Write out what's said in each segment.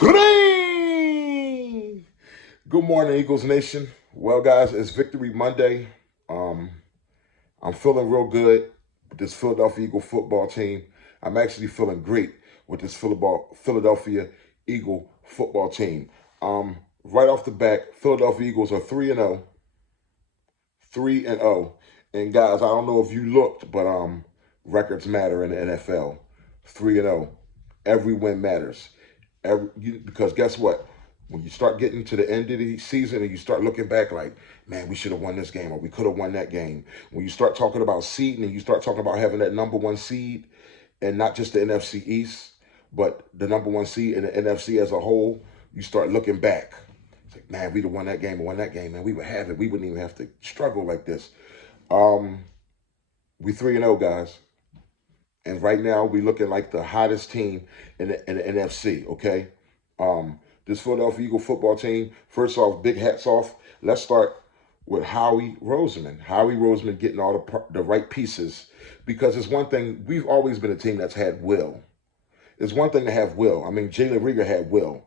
Green! Good morning, Eagles Nation. Well, guys, it's Victory Monday. I'm feeling real good with this Philadelphia Eagle football team. I'm actually feeling great with this Philadelphia Eagle football team. Right off the bat, Philadelphia Eagles are 3-0. 3-0. And guys, I don't know if you looked, but records matter in the NFL. 3-0. Every win matters. Because guess what? When you start getting to the end of the season and you start looking back like, man, we should have won this game or we could have won that game. When you start talking about seeding and you start talking about having that number one seed and not just the NFC East, but the number one seed in the NFC as a whole, you start looking back. It's like, man, we'd have won that game or won that game, man. We would have it. We wouldn't even have to struggle like this. We 3-0, guys. And right now, we're looking like the hottest team in the NFC, okay? This Philadelphia Eagle football team, first off, big hats off. Let's start with Howie Roseman. Howie Roseman getting all the right pieces, because it's one thing, we've always been a team that's had will. It's one thing to have will. I mean, Jalen Reagor had will,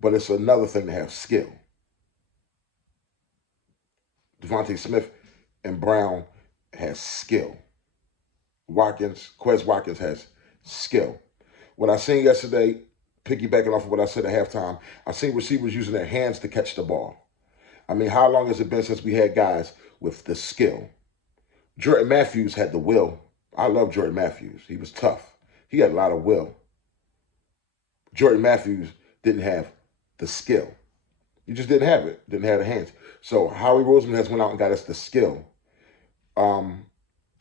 but it's another thing to have skill. Devontae Smith and Brown has skill. Quez Watkins has skill. What I seen yesterday, piggybacking off of what I said at halftime, I seen receivers using their hands to catch the ball. I mean, how long has it been since we had guys with the skill? Jordan Matthews had the will. I love Jordan Matthews. He was tough. He had a lot of will. Jordan Matthews didn't have the skill. He just didn't have it. Didn't have the hands. So Howie Roseman has went out and got us the skill.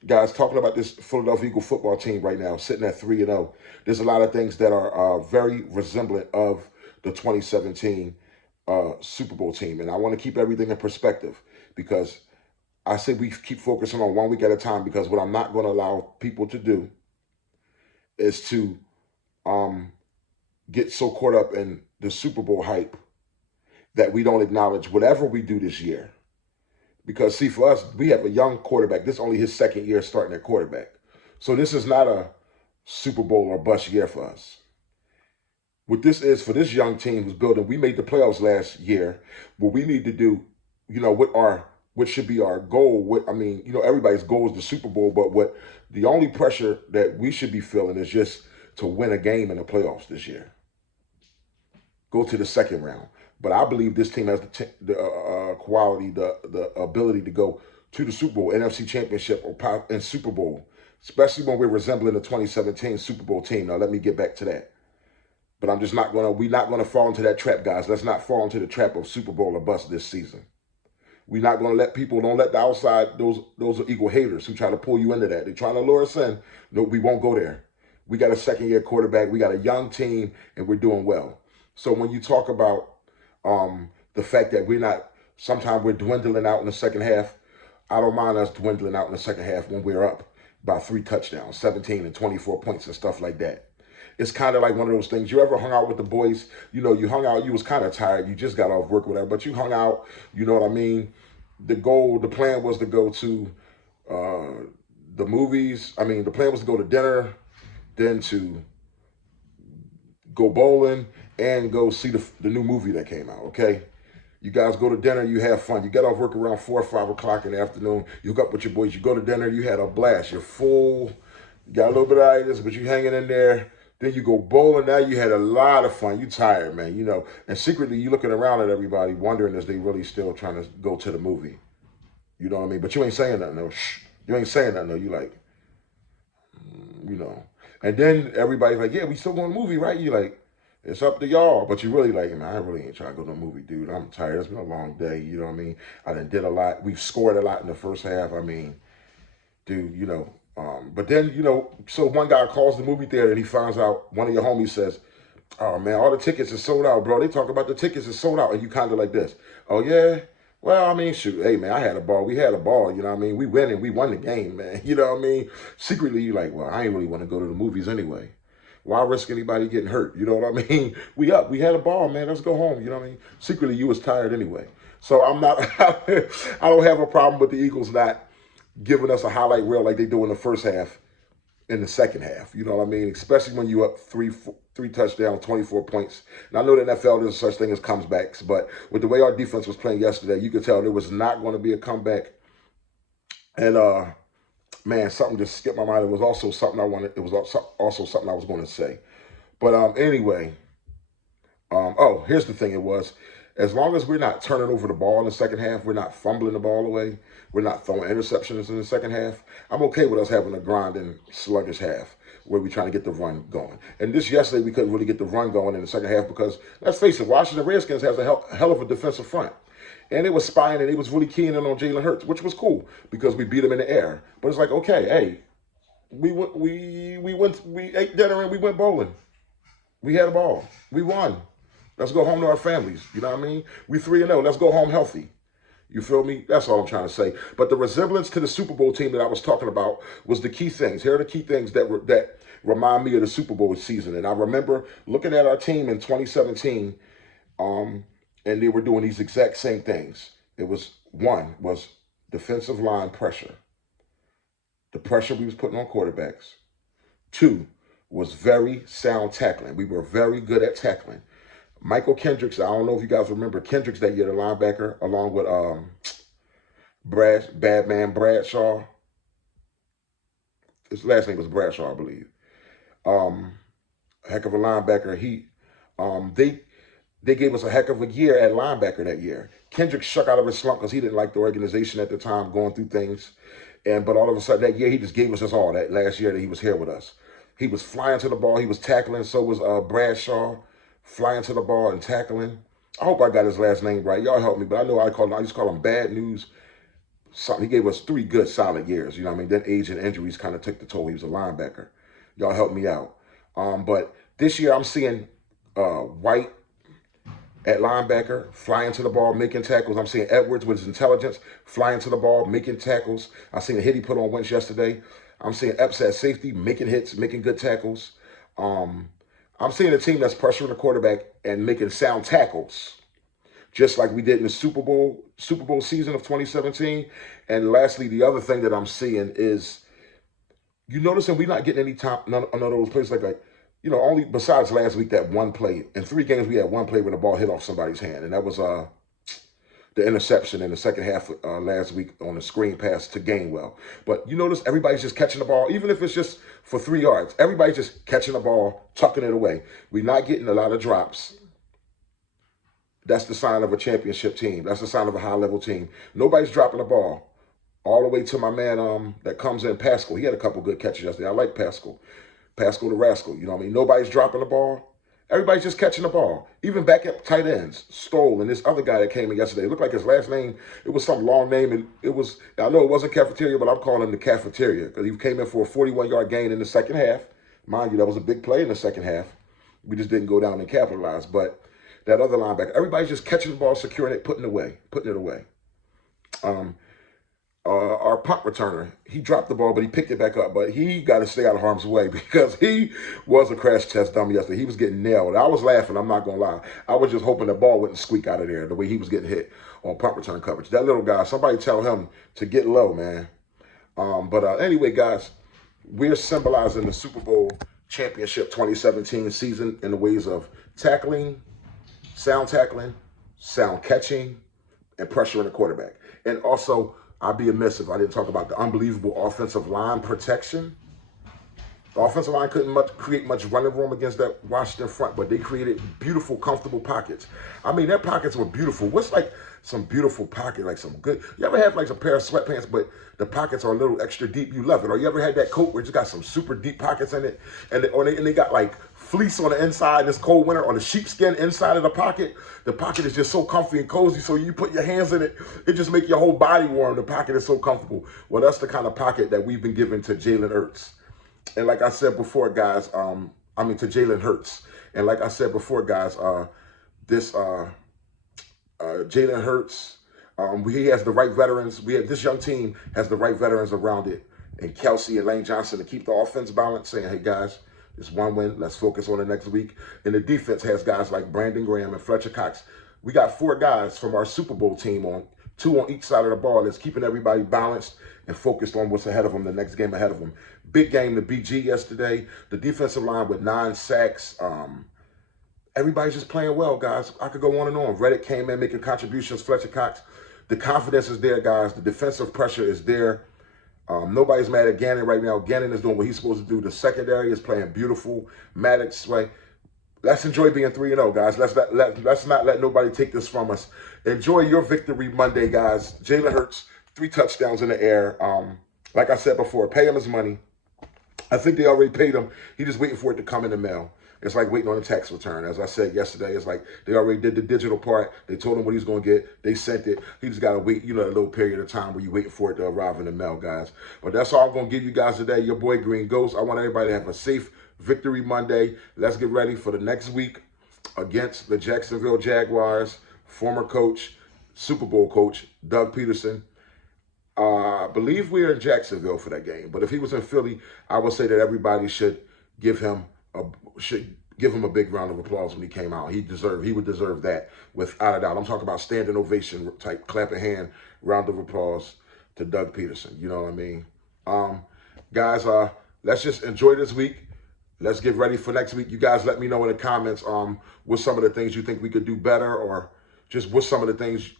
Guys, talking about this Philadelphia Eagle football team right now, sitting at 3-0, there's a lot of things that are very resemblant of the 2017 Super Bowl team. And I want to keep everything in perspective, because I say we keep focusing on 1 week at a time, because what I'm not going to allow people to do is to get so caught up in the Super Bowl hype that we don't acknowledge whatever we do this year. Because, see, for us, we have a young quarterback. This is only his second year starting at quarterback. So this is not a Super Bowl or bust year for us. What this is for this young team who's building, we made the playoffs last year. What we need to do, what should be our goal. Everybody's goal is the Super Bowl, but the only pressure that we should be feeling is just to win a game in the playoffs this year. Go to the second round. But I believe this team has the quality, the ability to go to the Super Bowl, NFC Championship, and Super Bowl, especially when we're resembling the 2017 Super Bowl team. Now, let me get back to that. But we're not going to fall into that trap, guys. Let's not fall into the trap of Super Bowl or bust this season. We're not going to don't let the outside, those Eagle haters who try to pull you into that. They're trying to lure us in. No, we won't go there. We got a second-year quarterback. We got a young team, and we're doing well. So when you talk about the fact that sometimes we're dwindling out in the second half, I don't mind us dwindling out in the second half when we're up by 3 touchdowns, 17 and 24 points and stuff like that. It's kind of like one of those things. You ever hung out with the boys? You hung out, you was kind of tired. You just got off work or whatever, but you hung out, you know what I mean? The plan was to go to the movies. The plan was to go to dinner, then to go bowling, and go see the new movie that came out, okay? You guys go to dinner, you have fun. You get off work around 4 or 5 o'clock in the afternoon. You hook up with your boys. You go to dinner, you had a blast. You're full. You got a little bit of itis, but you hanging in there. Then you go bowling. Now you had a lot of fun. You tired, man, And secretly, you looking around at everybody, wondering if they really still trying to go to the movie. You know what I mean? But you ain't saying nothing, though. Shh. You ain't saying nothing, though. You like, And then everybody's like, yeah, we still going to the movie, right? You like, it's up to y'all. But you really like, man, I really ain't trying to go to a movie, dude. I'm tired. It's been a long day. You know what I mean? I done did a lot. We've scored a lot in the first half. Dude, But then, so one guy calls the movie theater and he finds out, one of your homies says, oh, man, all the tickets are sold out, bro. They talk about the tickets are sold out. And you kind of like this. Oh, yeah? Well, shoot. Hey, man, I had a ball. We had a ball. You know what I mean? We won the game, man. You know what I mean? Secretly, you like, well, I ain't really want to go to the movies anyway. Why risk anybody getting hurt? You know what I mean? We had a ball, man. Let's go home. You know what I mean? Secretly, you was tired anyway. So I don't have a problem with the Eagles not giving us a highlight reel like they do in the first half in the second half. You know what I mean? Especially when you up 3 touchdowns, 24 points. And I know the NFL, there's such thing as comebacks, but with the way our defense was playing yesterday, you could tell there was not going to be a comeback. And man, something just skipped my mind. It was also something I wanted. It was also something I was going to say. But anyway, oh, here's the thing. It was, as long as we're not turning over the ball in the second half, we're not fumbling the ball away, we're not throwing interceptions in the second half, I'm okay with us having a grinding, sluggish half where we're trying to get the run going. And this yesterday, we couldn't really get the run going in the second half because, let's face it, Washington Redskins has a hell of a defensive front. And they were spying and they was really keying in on Jalen Hurts, which was cool because we beat him in the air. But it's like, okay, hey, we ate dinner and we went bowling. We had a ball. We won. Let's go home to our families. You know what I mean? We 3-0. Let's go home healthy. You feel me? That's all I'm trying to say. But the resemblance to the Super Bowl team that I was talking about was the key things. Here are the key things that remind me of the Super Bowl season. And I remember looking at our team in 2017, and they were doing these exact same things. It was, one, was defensive line pressure. The pressure we was putting on quarterbacks. 2, was very sound tackling. We were very good at tackling. Michael Kendricks, I don't know if you guys remember Kendricks that year, the linebacker, along with Badman Bradshaw. His last name was Bradshaw, I believe. Heck of a linebacker. They gave us a heck of a year at linebacker that year. Kendricks shook out of his slump because he didn't like the organization at the time, going through things. But all of a sudden that year, he just gave us all that last year that he was here with us. He was flying to the ball. He was tackling. So was Bradshaw. Flying to the ball and tackling. I hope I got his last name right. Y'all help me, but I know I used to call him Bad News. Something. He gave us 3 good, solid years. You know what I mean? Then age and injuries kind of took the toll. He was a linebacker. Y'all help me out. But this year I'm seeing White at linebacker, flying to the ball, making tackles. I'm seeing Edwards with his intelligence, flying to the ball, making tackles. I seen a hit he put on Wentz yesterday. I'm seeing Epps at safety, making hits, making good tackles. I'm seeing a team that's pressuring the quarterback and making sound tackles, just like we did in the Super Bowl season of 2017. And lastly, the other thing that I'm seeing is, you noticing we're not getting any time, none of those plays like, you know, only besides last week, that one play. In 3 games, we had one play when the ball hit off somebody's hand, and that was the interception in the second half last week on the screen pass to Gainwell. But you notice everybody's just catching the ball, even if it's just for 3 yards. Everybody's just catching the ball, tucking it away. We're not getting a lot of drops. That's the sign of a championship team. That's the sign of a high-level team. Nobody's dropping the ball. All the way to my man that comes in, Pascal. He had a couple good catches yesterday. I like Pascal. Pascal the Rascal. You know what I mean? Nobody's dropping the ball. Everybody's just catching the ball. Even back at tight ends, Stoll and this other guy that came in yesterday. It looked like his last name, it was some long name. And I know it wasn't Cafeteria, but I'm calling him the Cafeteria because he came in for a 41-yard gain in the second half. Mind you, that was a big play in the second half. We just didn't go down and capitalize. But that other linebacker, everybody's just catching the ball, securing it, putting it away. Our punt returner, he dropped the ball, but he picked it back up. But he got to stay out of harm's way because he was a crash test dummy yesterday. He was getting nailed. I was laughing. I'm not going to lie. I was just hoping the ball wouldn't squeak out of there the way he was getting hit on punt return coverage. That little guy, somebody tell him to get low, man. Anyway, guys, we're symbolizing the Super Bowl championship 2017 season in the ways of tackling, sound catching, and pressuring the quarterback. And also, I'd be amiss if I didn't talk about the unbelievable offensive line protection. The offensive line couldn't create much running room against that Washington front, but they created beautiful, comfortable pockets. I mean, their pockets were beautiful. What's like some beautiful pocket, like some good? You ever have like a pair of sweatpants, but the pockets are a little extra deep? You love it. Or you ever had that coat where it's got some super deep pockets in it, and they got like fleece on the inside this cold winter, or the sheepskin inside of the pocket? The pocket is just so comfy and cozy, so you put your hands in it, it just makes your whole body warm. The pocket is so comfortable. Well, that's the kind of pocket that we've been giving to Jalen Hurts. And like I said before, guys, to Jalen Hurts. And like I said before, guys, Jalen Hurts, he has the right veterans. This young team has the right veterans around it, and Kelsey and Lane Johnson to keep the offense balanced, saying, hey, guys, it's one win. Let's focus on the next week. And the defense has guys like Brandon Graham and Fletcher Cox. We got 4 guys from our Super Bowl team on 2 on each side of the ball. It's keeping everybody balanced and focused on what's ahead of them, the next game ahead of them. Big game to BG yesterday. The defensive line with 9 sacks. Everybody's just playing well, guys. I could go on and on. Reddick came in making contributions. Fletcher Cox. The confidence is there, guys. The defensive pressure is there. Nobody's mad at Gannon right now. Gannon is doing what he's supposed to do. The secondary is playing beautiful. Maddox, right? Let's enjoy being 3-0, guys. Let's not let nobody take this from us. Enjoy your victory Monday, guys. Jalen Hurts, 3 touchdowns in the air. Like I said before, pay him his money. I think they already paid him. He's just waiting for it to come in the mail. It's like waiting on a tax return. As I said yesterday, it's like they already did the digital part. They told him what he's going to get. They sent it. He just got to wait, a little period of time where you're waiting for it to arrive in the mail, guys. But that's all I'm going to give you guys today. Your boy, Green Ghost. I want everybody to have a safe victory Monday. Let's get ready for the next week against the Jacksonville Jaguars. Former coach, Super Bowl coach, Doug Peterson. I believe we're in Jacksonville for that game. But if he was in Philly, I would say that everybody should give him a big round of applause when he came out. He would deserve that without a doubt. I'm talking about standing ovation type, clapping hand, round of applause to Doug Peterson. You know what I mean? Guys, let's just enjoy this week. Let's get ready for next week. You guys let me know in the comments what some of the things you think we could do better, or just what some of the things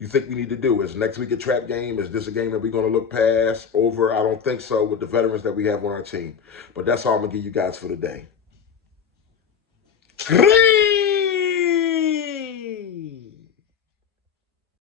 you think we need to do. Is next week a trap game? Is this a game that we're going to look past, over? I don't think so with the veterans that we have on our team. But that's all I'm going to give you guys for today.